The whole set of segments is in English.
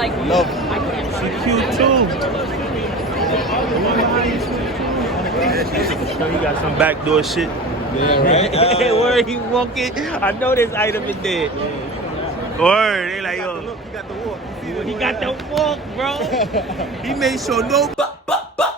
like, Love. She cute too. So you got some backdoor shit. Yeah, right? Where he walking? I know there's item in there. Word, they like, yo. Look, he got the walk. He got the walk, bro. He made sure no.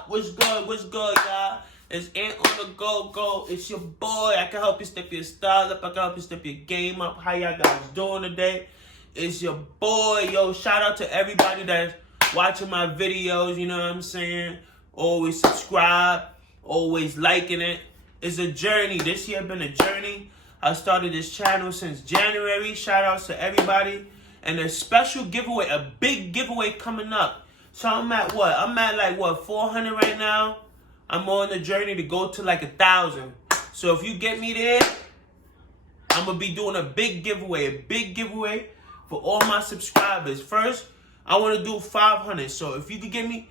What's good? What's good, y'all? It's Ant on the go. It's your boy. I can help you step your style up. I can help you step your game up. How y'all guys doing today? It's your boy. Yo, shout out to everybody that's watching my videos. You know what I'm saying? Always subscribe. Always liking it. It's a journey. This year been a journey. I started this channel since January. Shout outs to everybody. And a special giveaway, a big giveaway coming up. So I'm at what? I'm at like what, 400 right now? I'm on the journey to go to like 1,000. So if you get me there, I'm gonna be doing a big giveaway for all my subscribers. First, I wanna do 500. So if you could get me,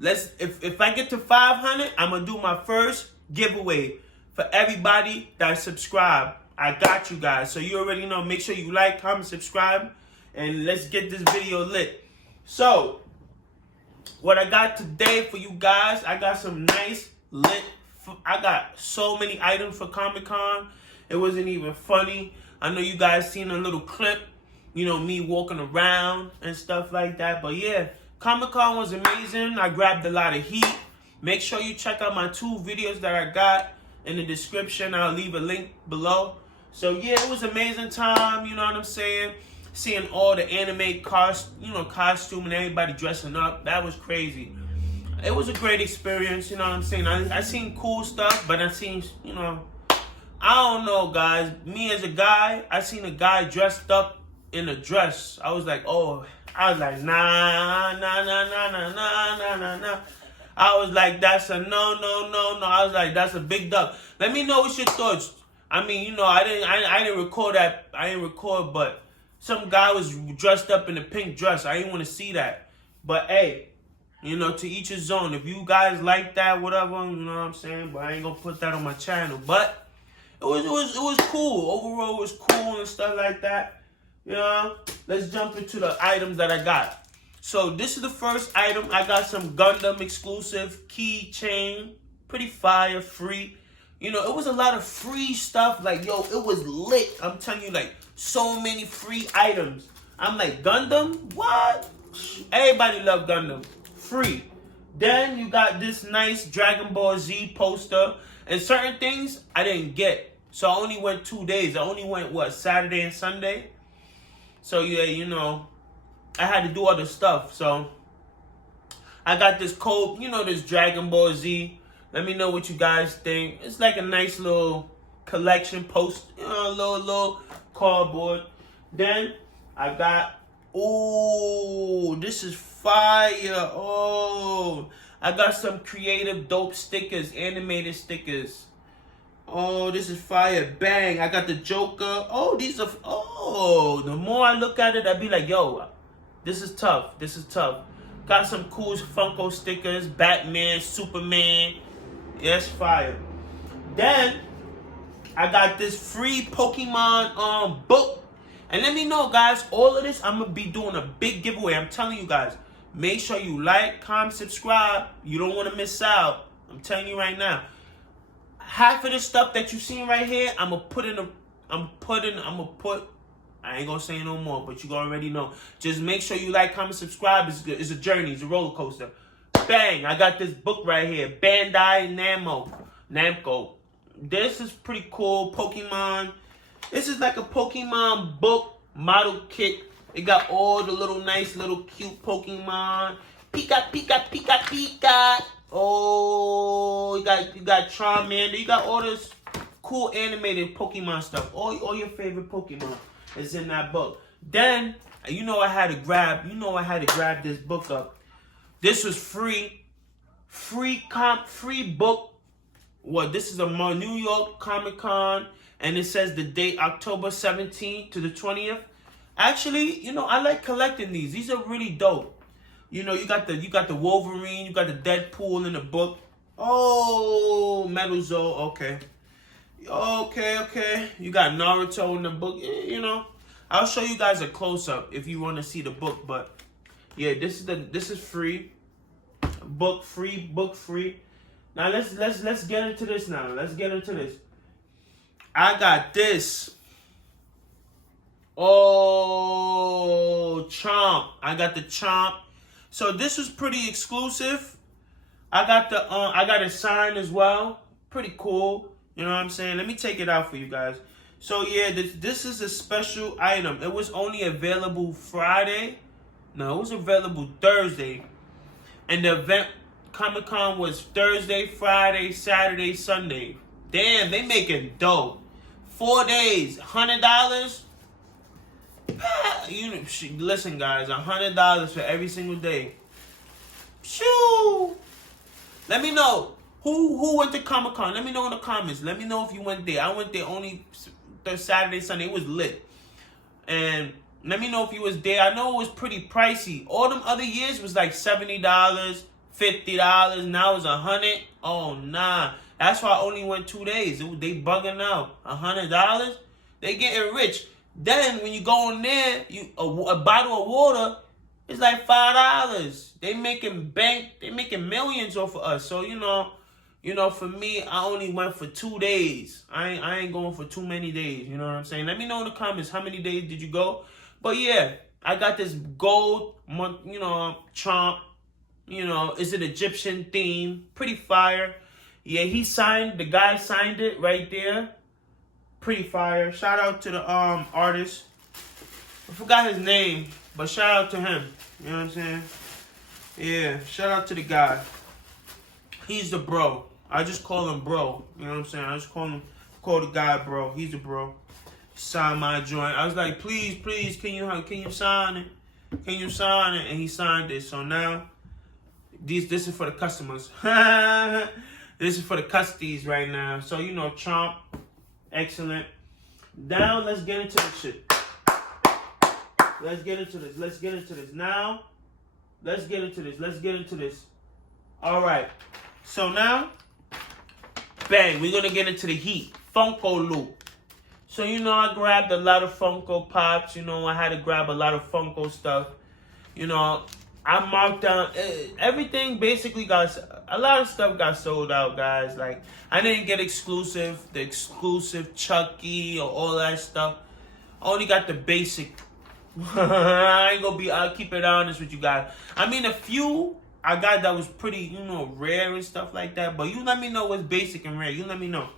if I get to 500, I'm gonna do my first giveaway for everybody that subscribe. I got you guys. So you already know. Make sure you like, comment, subscribe, and let's get this video lit. So, what I got today for you guys, I got some nice lit. I got so many items for Comiccon. It wasn't even funny. I know you guys seen a little clip, you know, me walking around and stuff like that. But yeah, Comiccon was amazing. I grabbed a lot of heat. Make sure you check out my 2 videos that I got in the description. I'll leave a link below. So yeah, it was an amazing time, you know what I'm saying? Seeing all the anime costume and everybody dressing up. That was crazy. It was a great experience, you know what I'm saying? I seen cool stuff, but I seen, you know, I don't know, guys. Me as a guy, I seen a guy dressed up in a dress. I was like, oh, I was like, nah. I was like, that's a no. I was like, that's a big duck. Let me know what's your thoughts. I mean, you know, I didn't record that. I didn't record, but some guy was dressed up in a pink dress. I didn't want to see that. But hey, you know, to each his own. If you guys like that, whatever, you know what I'm saying. But I ain't gonna put that on my channel. But it was cool. Overall, it was cool and stuff like that. You know, let's jump into the items that I got. So this is the first item. I got some Gundam exclusive keychain. Pretty fire, free. You know, it was a lot of free stuff. Like, yo, it was lit. I'm telling you, like, so many free items. I'm like, Gundam? What? Everybody love Gundam. Free. Then you got this nice Dragon Ball Z poster. And certain things I didn't get. So I only went 2 days. I only went, what, Saturday and Sunday? So, yeah, you know, I had to do other stuff. So I got this code, you know, this Dragon Ball Z. Let me know what you guys think. It's like a nice little collection post, you know, a little cardboard. Then I got, oh, this is fire. Oh, I got some creative dope stickers, animated stickers. Oh, this is fire. Bang. I got the Joker. Oh, these are, oh, the more I look at it, I be like, yo, this is tough. This is tough. Got some cool Funko stickers, Batman, Superman. Yes, fire. Then I got this free Pokemon book. And let me know, guys, all of this, I'm going to be doing a big giveaway. I'm telling you guys, make sure you like, comment, subscribe. You don't want to miss out. I'm telling you right now. Half of the stuff that you seen right here, I'm going to put in I ain't going to say no more, but you already know. Just make sure you like, comment, subscribe. It's a journey. It's a roller coaster. Bang! I got this book right here. Bandai Namco. This is pretty cool. Pokemon. This is like a Pokemon book model kit. It got all the little nice, little cute Pokemon. Pika. Oh, you got Charmander. You got all this cool animated Pokemon stuff. All your favorite Pokemon is in that book. Then, you know I had to grab this book up. This was free book. What? This is a New York Comic-Con, and it says the date October 17th to the 20th. Actually, you know, I like collecting these. These are really dope. You know, you got the Wolverine, you got the Deadpool in the book. Oh, Metal Zo, okay. Okay. You got Naruto in the book. You know, I'll show you guys a close-up if you want to see the book, but Yeah, this is free. Book free. Now let's get into this now. Let's get into this. I got this. Oh, Chomp. I got the Chomp. So this was pretty exclusive. I got it signed as well. Pretty cool. You know what I'm saying? Let me take it out for you guys. So yeah, this is a special item. It was only available Friday. No, it was available Thursday. And the event Comic-Con was Thursday, Friday, Saturday, Sunday. Damn, they making dope. 4 days, $100. Listen, guys, $100 for every single day. Shoo! Let me know who went to Comic-Con. Let me know in the comments. Let me know if you went there. I went there only Saturday, Sunday. It was lit. And let me know if you was there. I know it was pretty pricey. All them other years was like $70, $50. Now it's $100. Oh nah. That's why I only went 2 days. They bugging out. $100. They getting rich. Then when you go in there, a bottle of water is like $5. They making bank. They making millions off of us. So you know, for me, I only went for 2 days. I ain't going for too many days. You know what I'm saying? Let me know in the comments how many days did you go. But yeah, I got this gold, Chomp. It's an Egyptian theme. Pretty fire. Yeah, the guy signed it right there. Pretty fire. Shout out to the artist. I forgot his name, but shout out to him. You know what I'm saying? Yeah, shout out to the guy. He's the bro. I just call him bro. You know what I'm saying? I just call the guy bro. He's the bro. Sign my joint. I was like, please, can you sign it? Can you sign it? And he signed it. So now, this is for the customers. This is for the custies right now. So Chomp, excellent. Now let's get into this shit. Let's get into this. Now, let's get into this. All right. So now, bang, we're going to get into the heat. Funko loop. So, I grabbed a lot of Funko Pops. I had to grab a lot of Funko stuff. I marked down everything. Basically, a lot of stuff got sold out, guys. Like, I didn't get the exclusive Chucky or all that stuff. I only got the basic. I'll keep it honest with you guys. I mean, a few I got that was pretty, rare and stuff like that. But you let me know what's basic and rare. You let me know.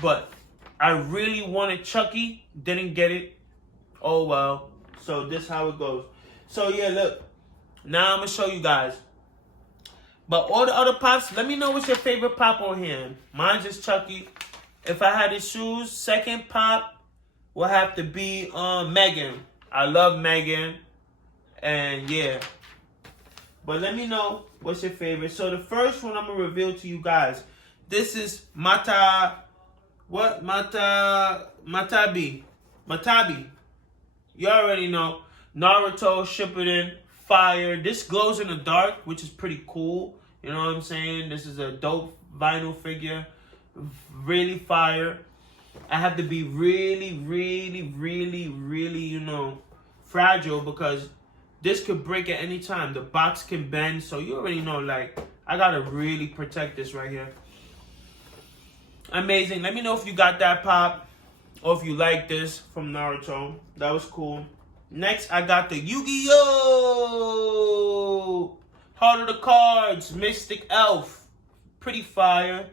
But I really wanted Chucky. Didn't get it. Oh, well. So this how it goes. So, yeah, look. Now I'm going to show you guys. But all the other Pops, let me know what's your favorite Pop on here. Mine's just Chucky. If I had to choose, second Pop will have to be Megan. I love Megan. And, yeah. But let me know what's your favorite. So the first one I'm going to reveal to you guys. This is Matabi. You already know. Naruto, Shippuden, fire. This glows in the dark, which is pretty cool. You know what I'm saying? This is a dope vinyl figure. Really fire. I have to be really, fragile because this could break at any time. The box can bend, so you already know, like, I gotta really protect this right here. Amazing. Let me know if you got that Pop or if you like this from Naruto. That was cool. Next, I got the Yu-Gi-Oh! Heart of the Cards, Mystic Elf. Pretty fire.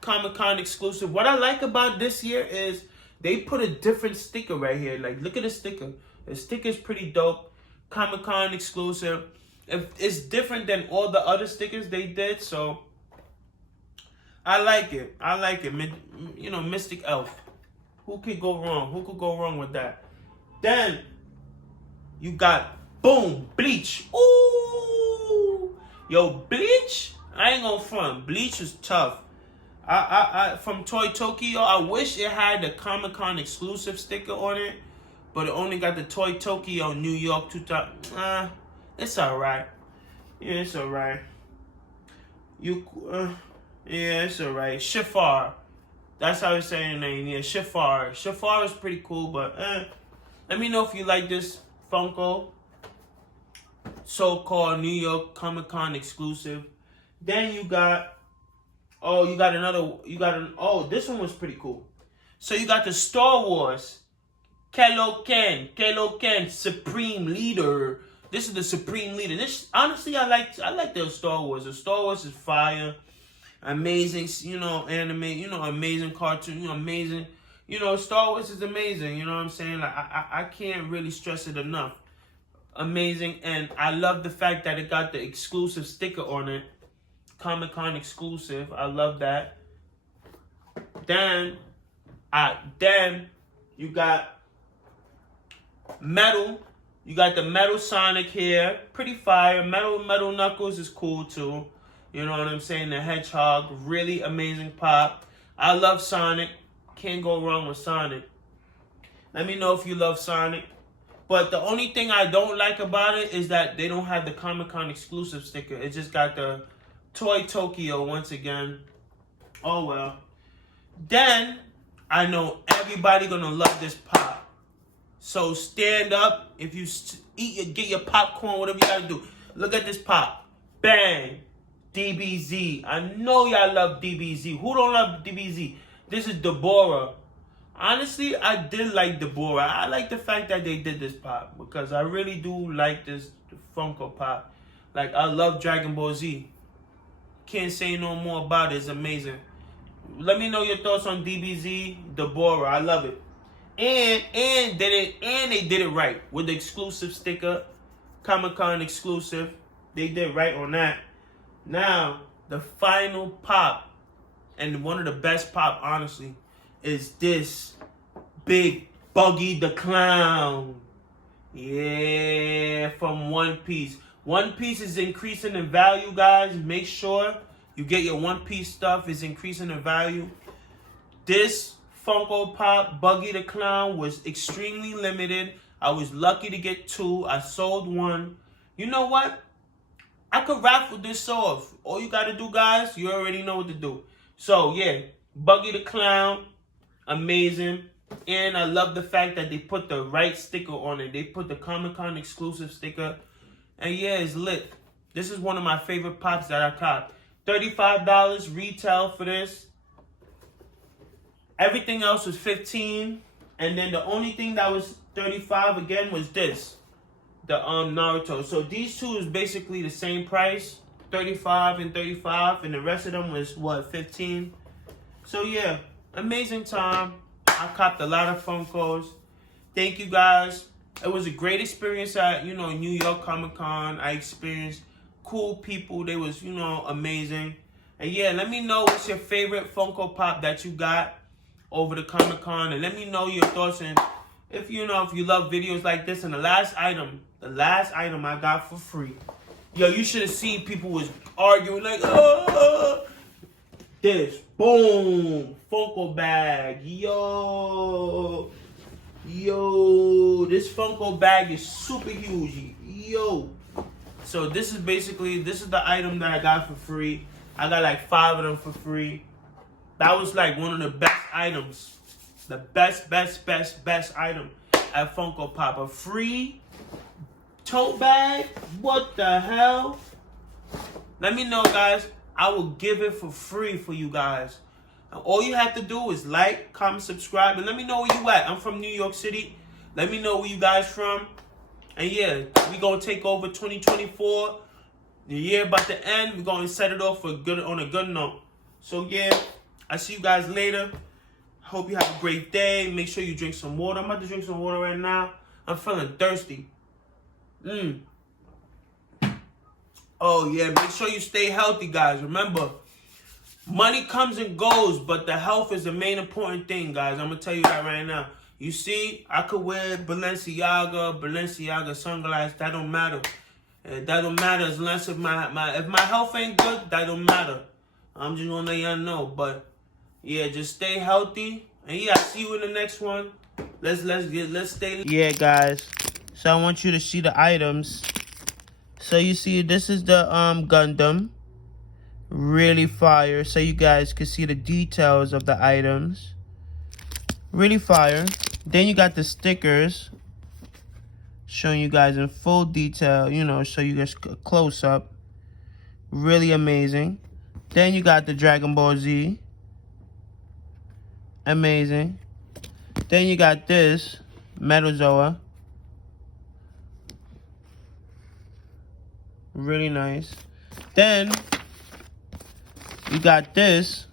Comic-Con exclusive. What I like about this year is they put a different sticker right here. Like, look at the sticker. The sticker's pretty dope. Comic-Con exclusive. It's different than all the other stickers they did, so I like it. Mystic Elf. Who could go wrong? Who could go wrong with that? Then you got, boom, Bleach. Ooh, yo, Bleach. I ain't gonna front. Bleach is tough. I from Toy Tokyo. I wish it had the Comic-Con exclusive sticker on it, but it only got the Toy Tokyo New York 2000. It's alright. Yeah, it's alright. Yeah, it's alright. Shafar. That's how it's saying the name. Yeah, Shafar. Shafar is pretty cool, but let me know if you like this Funko. so-called New York Comic-Con exclusive. Then you got, oh, this one was pretty cool. So you got the Star Wars Kylo Ken, Supreme Leader. This is the Supreme Leader. This, honestly, I like the Star Wars. The Star Wars is fire. Amazing, anime, amazing cartoon, amazing. Star Wars is amazing, you know what I'm saying? Like, I can't really stress it enough. Amazing, and I love the fact that it got the exclusive sticker on it. Comic-Con exclusive. I love that. Then you got metal. You got the metal Sonic here. Pretty fire. Metal Knuckles is cool too. You know what I'm saying? The Hedgehog. Really amazing pop. I love Sonic. Can't go wrong with Sonic. Let me know if you love Sonic. But the only thing I don't like about it is that they don't have the Comic-Con exclusive sticker. It just got the Toy Tokyo once again. Oh well. Then, I know everybody gonna love this pop. So stand up. If you get your popcorn, whatever you gotta do. Look at this pop. Bang. DBZ. I know y'all love DBZ. Who don't love DBZ? This is Deborah. Honestly, I did like Deborah. I like the fact that they did this pop because I really do like this Funko Pop. Like, I love Dragon Ball Z. Can't say no more about it. It's amazing. Let me know your thoughts on DBZ, Deborah. I love it. And they did it right with the exclusive sticker, Comic-Con exclusive. They did right on that. Now, the final pop, and one of the best pop, honestly, is this big Buggy the Clown. Yeah, from One Piece. One Piece is increasing in value, guys. Make sure you get your One Piece stuff. It's increasing in value. This Funko Pop Buggy the Clown was extremely limited. I was lucky to get 2. I sold 1. You know what? I could raffle this off. All you got to do, guys, you already know what to do. So, yeah, Buggy the Clown, amazing. And I love the fact that they put the right sticker on it. They put the Comic-Con exclusive sticker. And, yeah, it's lit. This is one of my favorite pops that I caught. $35 retail for this. Everything else was $15. And then the only thing that was $35 again was this. The Naruto. So these two is basically the same price, $35 and $35, and the rest of them was what, $15. So yeah, amazing time. I copped a lot of Funkos. Thank you guys. It was a great experience at New York Comic Con. I experienced cool people. They was amazing. And yeah, let me know what's your favorite Funko Pop that you got over the Comic Con, and let me know your thoughts. And if you love videos like this. And the last item I got for free. Yo, you should have seen people was arguing like, this. Boom. Funko bag. Yo, this Funko bag is super huge. Yo. So this is the item that I got for free. I got like 5 of them for free. That was like one of the best items. The best item at Funko Pop. A free tote bag? What the hell? Let me know, guys. I will give it for free for you guys. And all you have to do is like, comment, subscribe, and let me know where you at. I'm from New York City. Let me know where you guys from. And yeah, we gonna take over 2024. The year about to end. We're gonna set it off on a good note. So yeah, I see you guys later. Hope you have a great day. Make sure you drink some water. I'm about to drink some water right now. I'm feeling thirsty. Oh, yeah. Make sure you stay healthy, guys. Remember, money comes and goes, but the health is the main important thing, guys. I'm going to tell you that right now. You see, I could wear Balenciaga sunglasses. That don't matter. That don't matter unless if my health ain't good, that don't matter. I'm just going to let y'all know. But yeah, just stay healthy. And yeah, I'll see you in the next one. Let's stay. Yeah, guys. So I want you to see the items. So you see, this is the Gundam. Really fire. So you guys can see the details of the items. Really fire. Then you got the stickers. Showing you guys in full detail, you know, show you guys a close up. Really amazing. Then you got the Dragon Ball Z. Amazing. Then you got this Metazoa. Really nice. Then you got this.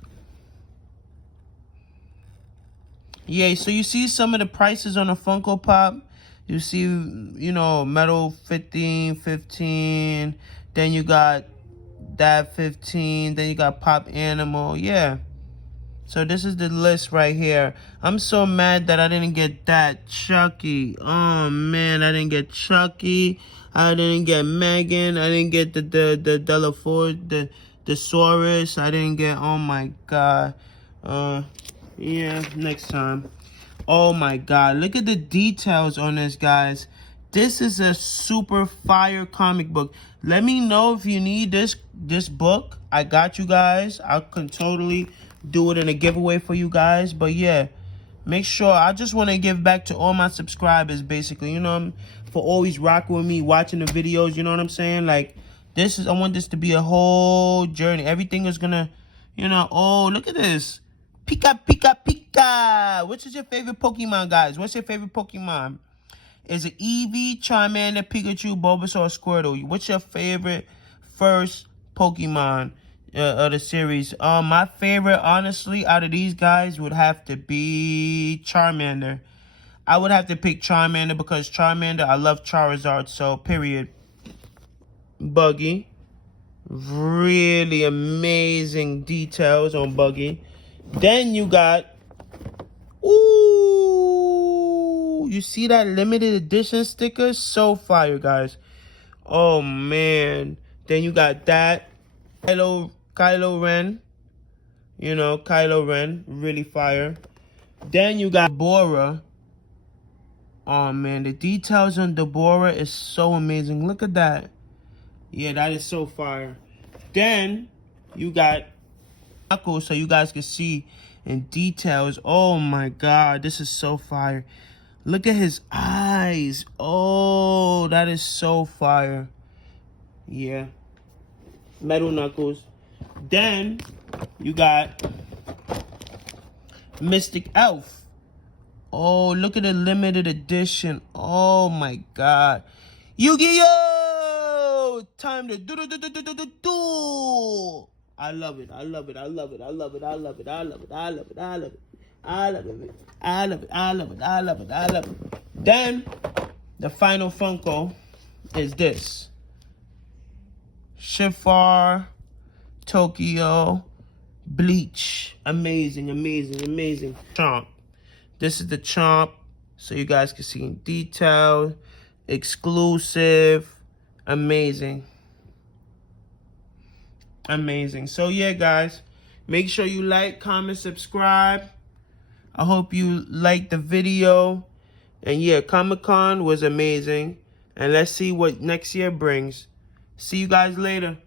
Yeah, so you see some of the prices on the Funko Pop. You see, you know, metal 15. Then you got that 15. Then you got Pop Animal. Yeah. So this is the list right here. I'm so mad that I didn't get that Chucky. Oh man, I didn't get Chucky. I didn't get Megan. I didn't get the Delaford, the Saurus. I didn't get. Oh my god. Yeah, next time. Oh my god, look at the details on this, guys. This is a super fire comic book. Let me know if you need this book. I got you guys. I can totally do it in a giveaway for you guys. But yeah, make sure. I just want to give back to all my subscribers, basically, you know, for always rocking with me, watching the videos, you know what I'm saying? Like, this is, I want this to be a whole journey. Everything is gonna, you know. Oh, look at this. Pika, Pika, Pika. Which is your favorite Pokemon, guys? What's your favorite Pokemon? Is it Eevee, Charmander, Pikachu, Bulbasaur, Squirtle? What's your favorite first Pokemon of the series? My favorite, honestly, out of these guys would have to be Charmander. I would have to pick Charmander because Charmander, I love Charizard, so period. Buggy. Really amazing details on Buggy. Then you got, ooh, you see that limited edition sticker? So fire, guys. Oh, man. Then you got that. Kylo Ren. You know, Kylo Ren. Really fire. Then you got Bora. Oh, man. The details on Deborah is so amazing. Look at that. Yeah, that is so fire. Then you got Knuckles, so you guys can see in details. Oh my god, this is so fire. Look at his eyes. Oh, that is so fire. Yeah. Metal Knuckles. Then you got Mystic Elf. Oh, look at the limited edition. Oh my god. Yu-Gi-Oh! Time to do. I love it. I love it. I love it. I love it. I love it. I love it. I love it. I love it. I love it. I love it. I love it. I love it. I love it. Then the final Funko is this. Shifar, Tokyo, Bleach. Amazing, amazing, amazing. Chomp. This is the Chomp, so you guys can see in detail. Exclusive. Amazing. Amazing. So yeah, guys, make sure you like, comment, subscribe. I hope you liked the video. And yeah, Comic-Con was amazing. And let's see what next year brings. See you guys later.